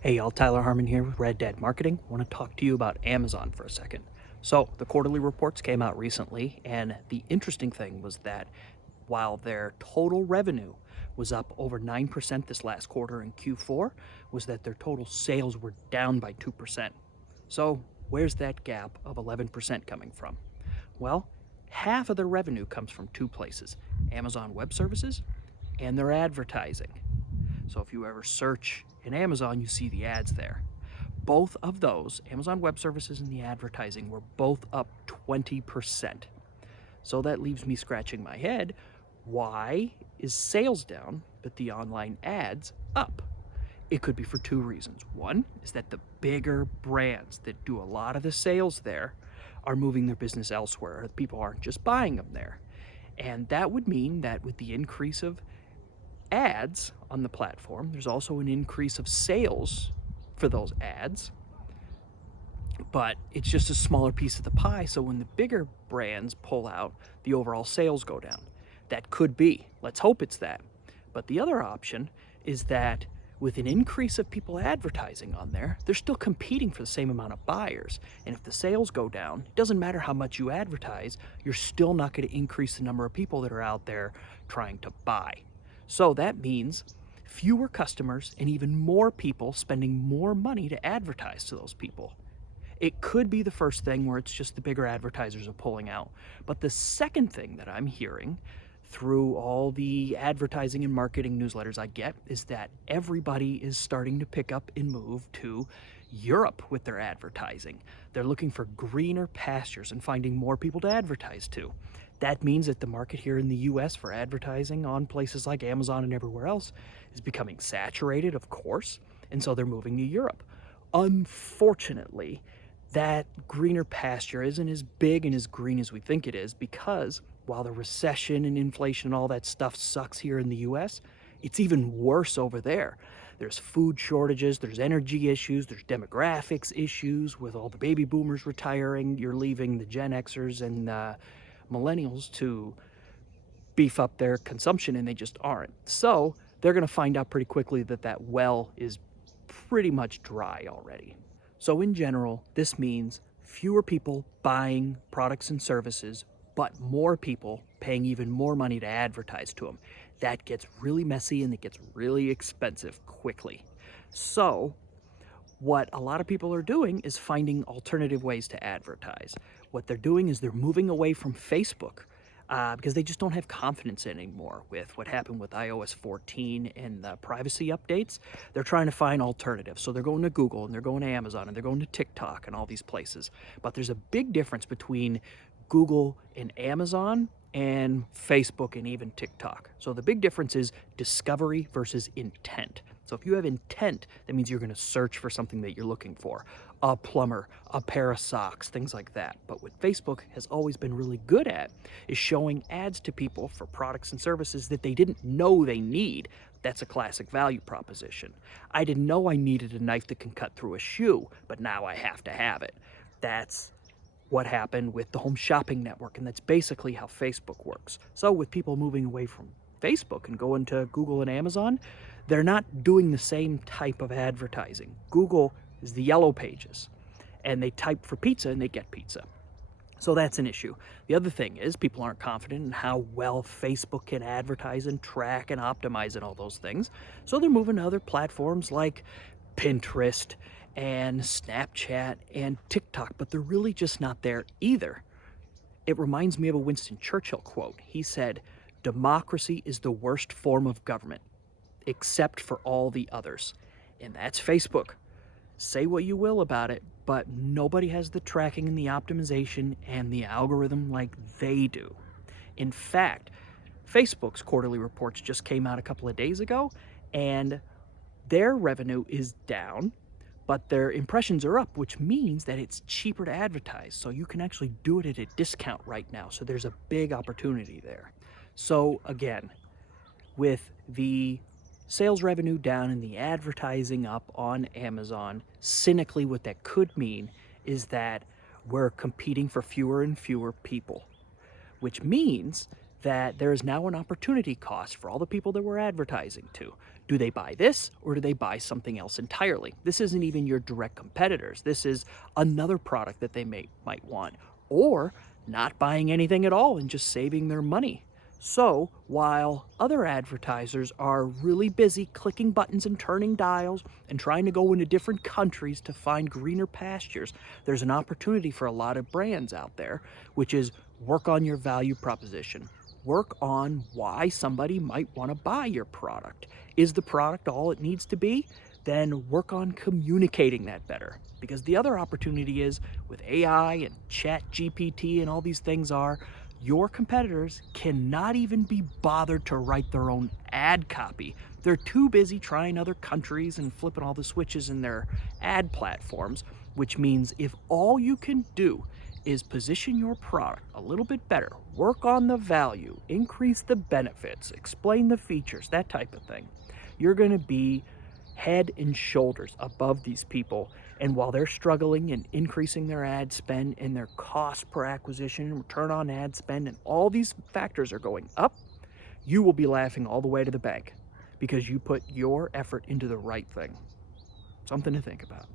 Hey y'all, Tyler Harmon here with Red Dead Marketing. I want to talk to you about Amazon for a second. So, the quarterly reports came out recently, and the interesting thing was that while their total revenue was up over 9% this last quarter in Q4, was that their total sales were down by 2%. So, where's that gap of 11% coming from? Well, half of their revenue comes from two places: Amazon Web Services and their advertising. So if you ever search in Amazon, you see the ads there. Both of those, Amazon Web Services and the advertising, were both up 20%. So that leaves me scratching my head. Why is sales down, but the online ads up? It could be for two reasons. One is that the bigger brands that do a lot of the sales there are moving their business elsewhere. People aren't just buying them there. And that would mean that with the increase of ads on the platform, there's also an increase of sales for those ads, but it's just a smaller piece of the pie. So when the bigger brands pull out, the overall sales go down. That could be. Let's hope it's that. But the other option is that with an increase of people advertising on there, they're still competing for the same amount of buyers. And if the sales go down, it doesn't matter how much you advertise, you're still not going to increase the number of people that are out there trying to buy. So that means fewer customers and even more people spending more money to advertise to those people. It could be the first thing where it's just the bigger advertisers are pulling out. But the second thing that I'm hearing through all the advertising and marketing newsletters I get is that everybody is starting to pick up and move to Europe with their advertising. They're looking for greener pastures and finding more people to advertise to. That means that the market here in the US for advertising on places like Amazon and everywhere else is becoming saturated, of course, and so they're moving to Europe. Unfortunately, that greener pasture isn't as big and as green as we think it is, because while the recession and inflation and all that stuff sucks here in the US, it's even worse over there. There's food shortages, there's energy issues, there's demographics issues with all the baby boomers retiring. You're leaving the Gen Xers and millennials to beef up their consumption, and they just aren't. So they're going to find out pretty quickly that that well is pretty much dry already. So in general, this means fewer people buying products and services, but more people paying even more money to advertise to them. That gets really messy and it gets really expensive quickly. So what a lot of people are doing is finding alternative ways to advertise. What they're doing is they're moving away from Facebook because they just don't have confidence anymore with what happened with iOS 14 and the privacy updates. They're trying to find alternatives. So they're going to Google and they're going to Amazon and they're going to TikTok and all these places. But there's a big difference between Google and Amazon and Facebook and even TikTok. So the big difference is discovery versus intent. So if you have intent, that means you're going to search for something that you're looking for. A plumber, a pair of socks, things like that. But what Facebook has always been really good at is showing ads to people for products and services that they didn't know they need. That's a classic value proposition. I didn't know I needed a knife that can cut through a shoe, but now I have to have it. That's what happened with the Home Shopping Network, and that's basically how Facebook works. So with people moving away from Facebook and going to Google and Amazon, they're not doing the same type of advertising. Google is the yellow pages, and they type for pizza and they get pizza. So that's an issue. The other thing is people aren't confident in how well Facebook can advertise and track and optimize and all those things. So they're moving to other platforms like Pinterest and Snapchat and TikTok, but they're really just not there either. It reminds me of a Winston Churchill quote. He said, "Democracy is the worst form of government, except for all the others." And that's Facebook. Say what you will about it, but nobody has the tracking and the optimization and the algorithm like they do. In fact, Facebook's quarterly reports just came out a couple of days ago, and their revenue is down, but their impressions are up, which means that it's cheaper to advertise. So you can actually do it at a discount right now. So there's a big opportunity there. So again, with the sales revenue down and the advertising up on Amazon, cynically what that could mean is that we're competing for fewer and fewer people, which means that there is now an opportunity cost for all the people that we're advertising to. Do they buy this or do they buy something else entirely? This isn't even your direct competitors. This is another product that they might want, or not buying anything at all and just saving their money. So, while other advertisers are really busy clicking buttons and turning dials and trying to go into different countries to find greener pastures, there's an opportunity for a lot of brands out there, which is work on your value proposition. Work on why somebody might want to buy your product. Is the product all it needs to be? Then work on communicating that better. Because the other opportunity is with AI and Chat GPT and all these things are, your competitors cannot even be bothered to write their own ad copy. They're too busy trying other countries and flipping all the switches in their ad platforms, which means if all you can do is position your product a little bit better, work on the value, increase the benefits, explain the features, that type of thing, you're going to be head and shoulders above these people. And while they're struggling and increasing their ad spend and their cost per acquisition, return on ad spend, and all these factors are going up, you will be laughing all the way to the bank because you put your effort into the right thing. Something to think about.